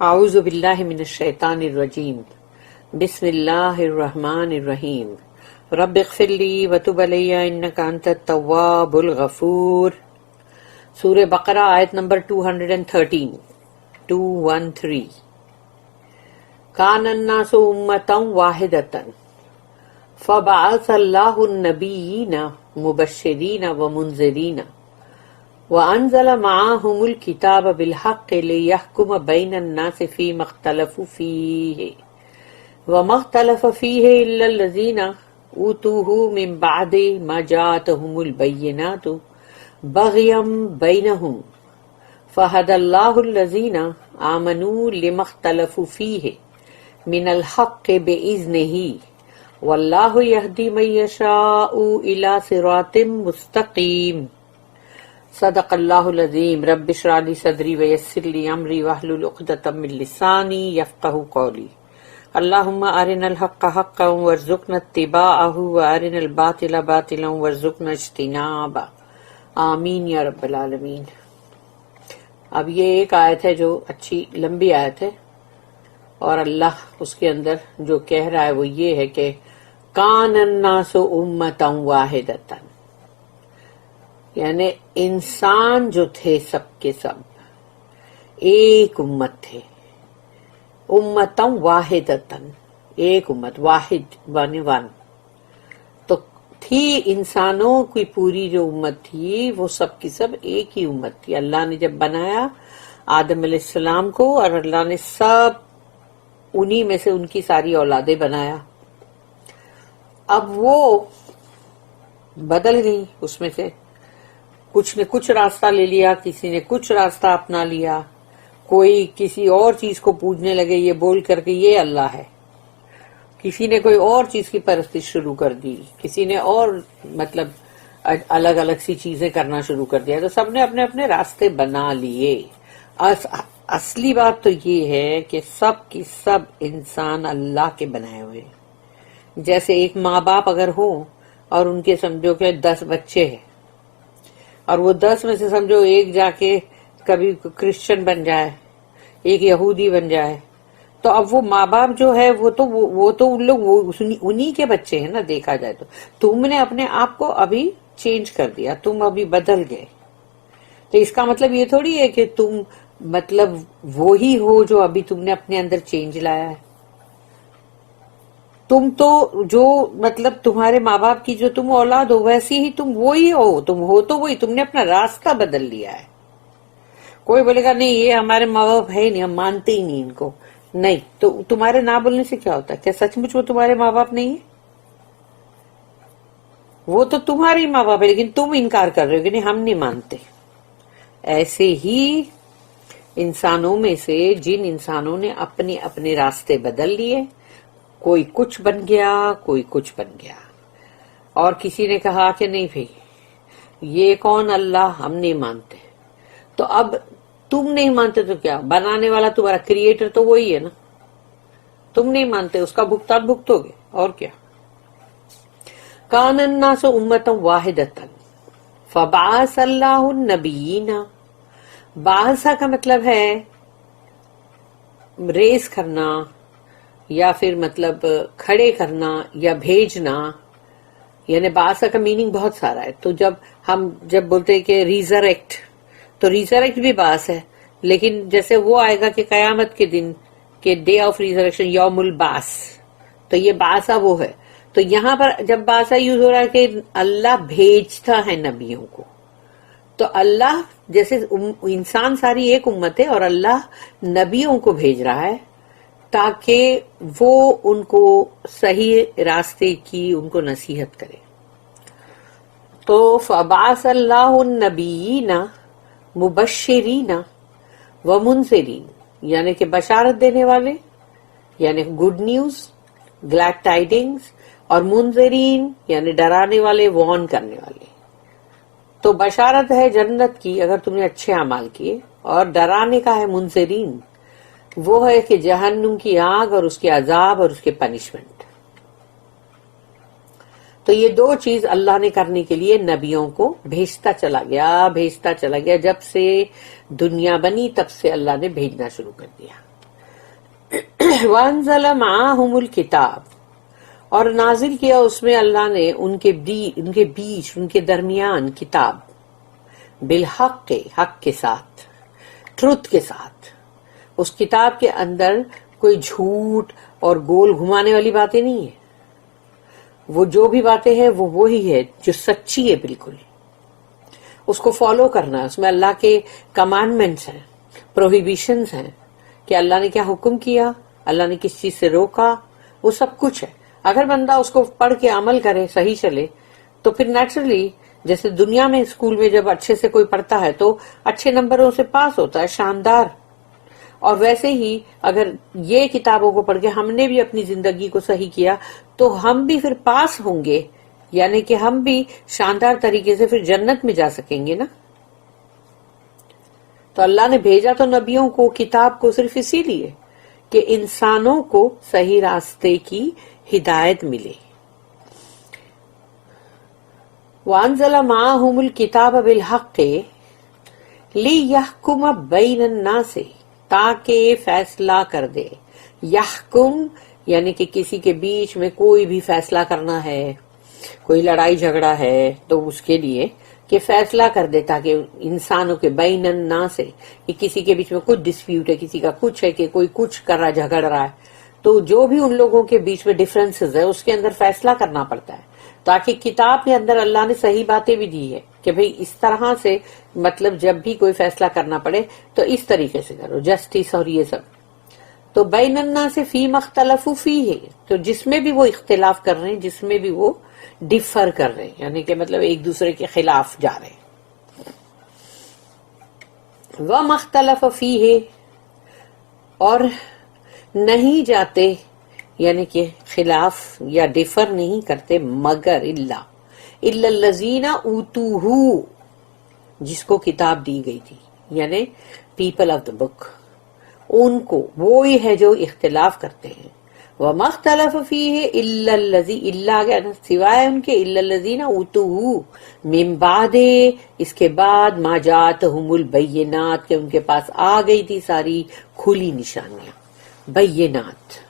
اعوذ باللہ من الشیطان الرجیم بسم اللہ الرحمن الرحیم رب اغفر لی وتب علی انک انت التواب الغفور۔ سورہ بقرہ آیت نمبر 213 کان الناس امتا واحدتا فبعث اللہ النبیین مبشرین ومنذرین وَأَنزَلَ مَعَهُمُ الْكِتَابَ بِالْحَقِّ لِيَحْكُمَ بَيْنَ النَّاسِ فِيمَا اخْتَلَفُوا فِيهِ وَمَا اخْتَلَفَ فِيهِ إِلَّا الَّذِينَ أُوتُوهُ مِن بَعْدِ مَا جَاءَتْهُمُ الْبَيِّنَاتُ بَغْيًا بَيْنَهُمْ فَهَدَى اللَّهُ الَّذِينَ آمَنُوا لِمَا اخْتَلَفُوا فِيهِ مِنَ الْحَقِّ بِإِذْنِهِ وَاللَّهُ يَهْدِي مَن يَشَاءُ إِلَى صِرَاطٍ مُّسْتَقِيمٍ۔ صدق اللہ العظیم۔ رب اشرح لی صدری ویسر لی امری واحلل عقدۃ من لسانی یفقہوا قولی۔ اللہم ارنا الحق حقا وارزقنا اتباعہ وارنا الباطل باطلا وارزقنا اجتنابہ، آمین یا رب العالمین۔ اب یہ ایک آیت ہے جو اچھی لمبی آیت ہے، اور اللہ اس کے اندر جو کہہ رہا ہے وہ یہ ہے کہ کان الناس امتا واحدتا، یعنی انسان جو تھے سب کے سب ایک امت تھے، امتم واحدتن، ایک امت، واحد ون، تو تھی انسانوں کی پوری جو امت تھی وہ سب کی سب ایک ہی امت تھی۔ اللہ نے جب بنایا آدم علیہ السلام کو، اور اللہ نے سب انہی میں سے ان کی ساری اولادیں بنایا، اب وہ بدل گئی، اس میں سے کچھ نے کچھ راستہ لے لیا، کسی نے کچھ راستہ اپنا لیا، کوئی کسی اور چیز کو پوجنے لگے یہ بول کر کے یہ اللہ ہے، کسی نے کوئی اور چیز کی پرستش شروع کر دی، کسی نے اور مطلب الگ الگ سی چیزیں کرنا شروع کر دیا، تو سب نے اپنے اپنے راستے بنا لیے۔ اصلی بات تو یہ ہے کہ سب کی سب انسان اللہ کے بنائے ہوئے، جیسے ایک ماں باپ اگر ہوں اور ان کے سمجھو کہ 10 بچے ہیں، اور وہ 10 میں سے سمجھو ایک جا کے کبھی کرسچن بن جائے، ایک یہودی بن جائے، تو اب وہ ماں باپ جو ہے وہ تو ان لوگ انہی کے بچے ہیں نا، دیکھا جائے تو تم نے اپنے آپ کو ابھی چینج کر دیا، تم ابھی بدل گئے، تو اس کا مطلب یہ تھوڑی ہے کہ تم مطلب وہی ہو جو ابھی تم نے اپنے اندر چینج لایا ہے۔ تم تو جو مطلب تمہارے ماں باپ کی جو تم اولاد ہو ویسی ہی تم وہی ہو، تم ہو تو وہی، تم نے اپنا راستہ بدل لیا ہے۔ کوئی بولے گا نہیں یہ ہمارے ماں باپ ہے نہیں، ہم مانتے ہی نہیں ان کو، نہیں تو تمہارے نہ بولنے سے کیا ہوتا ہے؟ کیا سچ مچ وہ تمہارے ماں باپ نہیں ہے؟ وہ تو تمہارے ماں باپ ہے، لیکن تم انکار کر رہے ہو کہ نہیں ہم نہیں مانتے۔ ایسے ہی انسانوں میں سے جن انسانوں نے اپنے اپنے راستے بدل لیے، کوئی کچھ بن گیا، کوئی کچھ بن گیا، اور کسی نے کہا کہ نہیں بھئی یہ کون اللہ، ہم نہیں مانتے، تو اب تم نہیں مانتے تو کیا، بنانے والا تمہارا کریٹر تو وہی ہے نا، تم نہیں مانتے اس کا بھگتان بھگتو گے، اور کیا۔ کان الناس امتا واحدتا فبعث اللہ النبیین، بعثہ کا مطلب ہے ریز کرنا، یا پھر مطلب کھڑے کرنا یا بھیجنا، یعنی بعثہ کا میننگ بہت سارا ہے۔ تو جب بولتے ہیں کہ ریزریکٹ، تو ریزریکٹ بھی بعث ہے، لیکن جیسے وہ آئے گا کہ قیامت کے دن کہ ڈے آف ریزریکشن، یوم البعث، تو یہ بعثہ وہ ہے۔ تو یہاں پر جب بعثہ یوز ہو رہا ہے کہ اللہ بھیجتا ہے نبیوں کو، تو اللہ جیسے انسان ساری ایک امت ہے اور اللہ نبیوں کو بھیج رہا ہے تاکہ وہ ان کو صحیح راستے کی ان کو نصیحت کرے۔ تو فبعث اللہ النبیین مبشرین ومنذرین، یعنی کہ بشارت دینے والے، یعنی گڈ نیوز، گلیڈ ٹائڈنگز، اور منذرین یعنی ڈرانے والے، وارن کرنے والے۔ تو بشارت ہے جنت کی اگر تم نے اچھے اعمال کیے، اور ڈرانے کا ہے منذرین، وہ ہے کہ جہنم کی آگ اور اس کے عذاب اور اس کے پنشمنٹ۔ تو یہ دو چیز اللہ نے کرنے کے لیے نبیوں کو بھیجتا چلا گیا۔ جب سے دنیا بنی تب سے اللہ نے بھیجنا شروع کر دیا۔ وانزل معاہم الکتاب، اور نازل کیا اس میں اللہ نے ان کے بیچ ان کے درمیان کتاب، بالحق، حق کے ساتھ، ٹروتھ کے ساتھ. اس کتاب کے اندر کوئی جھوٹ اور گول گھمانے والی باتیں نہیں ہیں. وہ جو بھی باتیں ہیں وہ وہی ہے جو سچی ہے بالکل. اس کو فالو کرنا ہے. اس میں اللہ کے کمانڈمنٹس ہیں، پروہیبیشنز ہیں کہ اللہ نے کیا حکم کیا، اللہ نے کس چیز سے روکا، وہ سب کچھ ہے. اگر بندہ اس کو پڑھ کے عمل کرے، صحیح چلے، تو پھر نیچرلی جیسے دنیا میں اسکول میں جب اچھے سے کوئی پڑھتا ہے تو اچھے نمبروں سے پاس ہوتا ہے، شاندار. اور ویسے ہی اگر یہ کتابوں کو پڑھ کے ہم نے بھی اپنی زندگی کو صحیح کیا تو ہم بھی پھر پاس ہوں گے، یعنی کہ ہم بھی شاندار طریقے سے پھر جنت میں جا سکیں گے نا. تو اللہ نے بھیجا تو نبیوں کو، کتاب کو، صرف اسی لیے کہ انسانوں کو صحیح راستے کی ہدایت ملے. وَأَنزَلَ مَعَهُمُ الْكِتَابَ بِالْحَقِّ لِيَحْكُمَ بَيْنَ النَّاسِ، تاکہ فیصلہ کر دے. یحکم یعنی کہ کسی کے بیچ میں کوئی بھی فیصلہ کرنا ہے، کوئی لڑائی جھگڑا ہے تو اس کے لیے کہ فیصلہ کر دے، تاکہ انسانوں کے بین الناس سے، کہ کسی کے بیچ میں کچھ ڈسپیوٹ ہے، کسی کا کچھ ہے، کہ کوئی کچھ کر رہا، جھگڑ رہا ہے، تو جو بھی ان لوگوں کے بیچ میں ڈفرینسز ہے اس کے اندر فیصلہ کرنا پڑتا ہے. تاکہ کتاب کے اندر اللہ نے صحیح باتیں بھی دی ہے کہ بھئی اس طرح سے، مطلب جب بھی کوئی فیصلہ کرنا پڑے تو اس طریقے سے کرو، جسٹس اور یہ سب. تو بین الناس فیما اختلفوا فیہ، تو جس میں بھی وہ اختلاف کر رہے ہیں، جس میں بھی وہ ڈفر کر رہے ہیں، یعنی کہ مطلب ایک دوسرے کے خلاف جا رہے ہیں. وَمَا اخْتَلَفَ فِيهِ، اور نہیں جاتے یعنی کہ خلاف یا ڈفر نہیں کرتے، مگر الا الذین اوتوہ، جس کو کتاب دی گئی تھی، یعنی پیپل آف دا بک، ان کو، وہی ہے جو اختلاف کرتے ہیں. وَمَا اخْتَلَفَ فِيهِ إِلَّا الَّذِي، اللہ سوائے ان کے، إِلَّا الَّذِينَ أُوتُوهُ مِن بَعْدِ، اس کے بعد، مَا جَاءَتْهُمُ الْبَيِّنَاتُ، کہ ان کے پاس آ گئی تھی ساری کھلی نشانیاں. بینات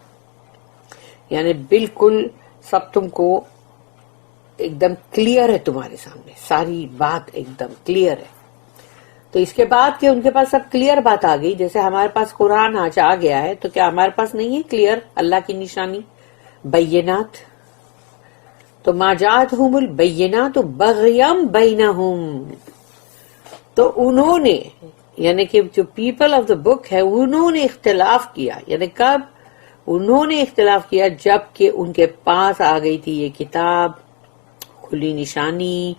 یعنی بالکل سب تم کو ایک دم کلیئر ہے، تمہارے سامنے ساری بات ایک دم کلیئر ہے. تو اس کے بعد کہ ان کے پاس سب کلیئر بات آ گئی، جیسے ہمارے پاس قرآن آج آ گیا ہے، تو کیا ہمارے پاس نہیں ہے کلیئر اللہ کی نشانی بینات؟ تو ما جاءتہم البینات بغیم بینہم، تو انہوں نے، یعنی کہ جو پیپل آف دا بک ہے، انہوں نے اختلاف کیا. یعنی کب انہوں نے اختلاف کیا؟ جب کہ ان کے پاس آ گئی تھی یہ کتاب، کھلی نشانی.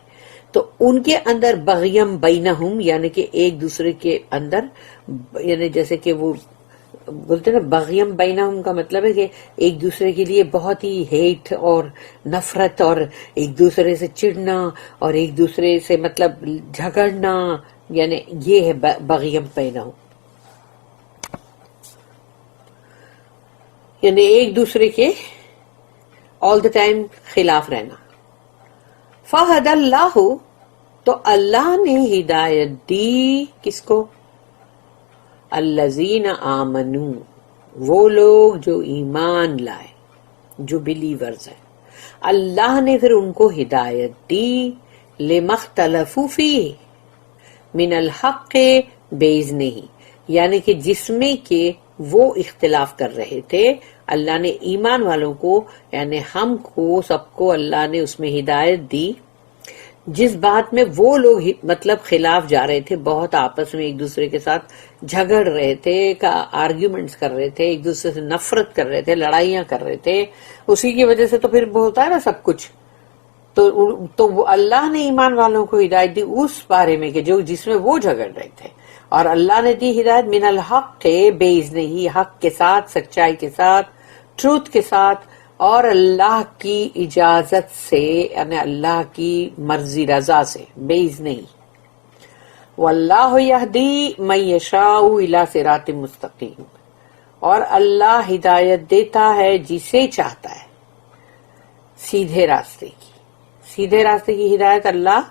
تو ان کے اندر بغیم بینہم، یعنی کہ ایک دوسرے کے اندر، یعنی جیسے کہ وہ بولتے نا بغیم بینہم کا مطلب ہے کہ ایک دوسرے کے لیے بہت ہی ہیٹ اور نفرت، اور ایک دوسرے سے چڑنا، اور ایک دوسرے سے مطلب جھگڑنا، یعنی یہ ہے بغیم بینہم، یعنی ایک دوسرے کے آل دا ٹائم خلاف رہنا. فہد اللہ، تو اللہ نے ہدایت دی کس کو؟ الذین آمنو، وہ لوگ جو ایمان لائے، جو بلیورز ہیں. اللہ نے پھر ان کو ہدایت دی، لما اختلفوا فیہ من الحق باذنہ، یعنی کہ جس میں کہ وہ اختلاف کر رہے تھے. اللہ نے ایمان والوں کو، یعنی ہم کو، سب کو اللہ نے اس میں ہدایت دی، جس بات میں وہ لوگ مطلب خلاف جا رہے تھے، بہت آپس میں ایک دوسرے کے ساتھ جھگڑ رہے تھے، آرگیومنٹس کر رہے تھے، ایک دوسرے سے نفرت کر رہے تھے، لڑائیاں کر رہے تھے. اسی کی وجہ سے تو پھر ہوتا ہے نا سب کچھ. تو وہ اللہ نے ایمان والوں کو ہدایت دی اس بارے میں کہ جو جس میں وہ جھگڑ رہے تھے، اور اللہ نے دی ہدایت من الحق باذنہ، حق کے ساتھ، سچائی کے ساتھ، ٹروتھ کے ساتھ، اور اللہ کی اجازت سے، یعنی اللہ کی مرضی رضا سے، باذنہ. واللہ یہدی من یشاء الی صراط مستقیم، اور اللہ ہدایت دیتا ہے جسے چاہتا ہے سیدھے راستے کی. سیدھے راستے کی ہدایت اللہ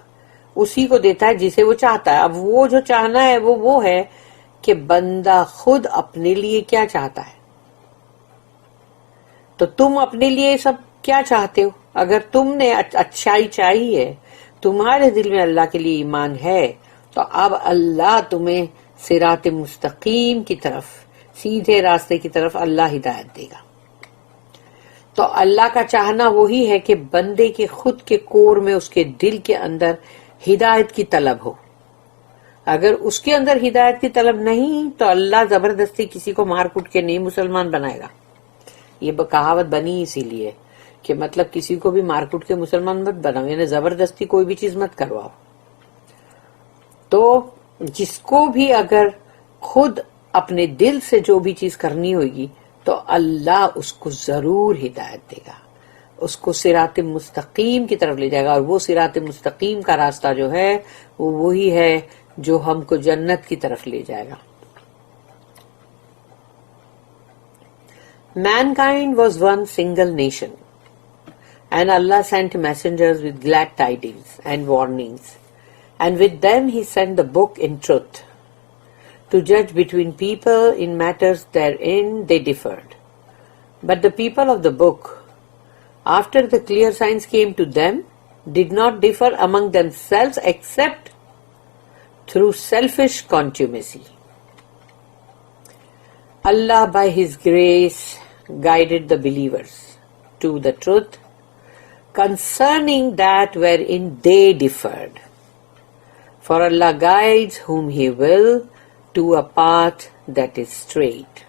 اسی کو دیتا ہے جسے وہ چاہتا ہے. اب وہ جو چاہنا ہے وہ ہے کہ بندہ خود اپنے لیے کیا چاہتا ہے. تو تم اپنے لیے سب کیا چاہتے ہو؟ اگر تم نے اچھائی چاہی ہے، تمہارے دل میں اللہ کے لیے ایمان ہے، تو اب اللہ تمہیں صراط مستقیم کی طرف، سیدھے راستے کی طرف اللہ ہدایت دے گا۔ تو اللہ کا چاہنا وہی ہے کہ بندے کے خود کے کور میں، اس کے دل کے اندر ہدایت کی طلب ہو۔ اگر اس کے اندر ہدایت کی طلب نہیں تو اللہ زبردستی کسی کو مار کوٹ کے نہیں مسلمان بنائے گا۔ یہ کہاوت بنی اسی لیے کہ مطلب کسی کو بھی مار کوٹ کے مسلمان مت بناؤ، یعنی زبردستی کوئی بھی چیز مت کرواؤ۔ تو جس کو بھی اگر خود اپنے دل سے جو بھی چیز کرنی ہوگی تو اللہ اس کو ضرور ہدایت دے گا، اس کو صراط مستقیم کی طرف لے جائے گا، اور وہ صراط مستقیم کا راستہ جو ہے وہ وہی ہے جو ہم کو جنت کی طرف لے جائے گا۔ Mankind was one single nation, and Allah sent messengers with glad tidings and warnings, and with them He sent the book in truth, to judge between people in matters therein they differed. But the people of the book, after the clear signs came to them, did not differ among themselves except through selfish contumacy. Allah by His grace guided the believers to the truth concerning that wherein they differed. For Allah guides whom He will to a path that is straight.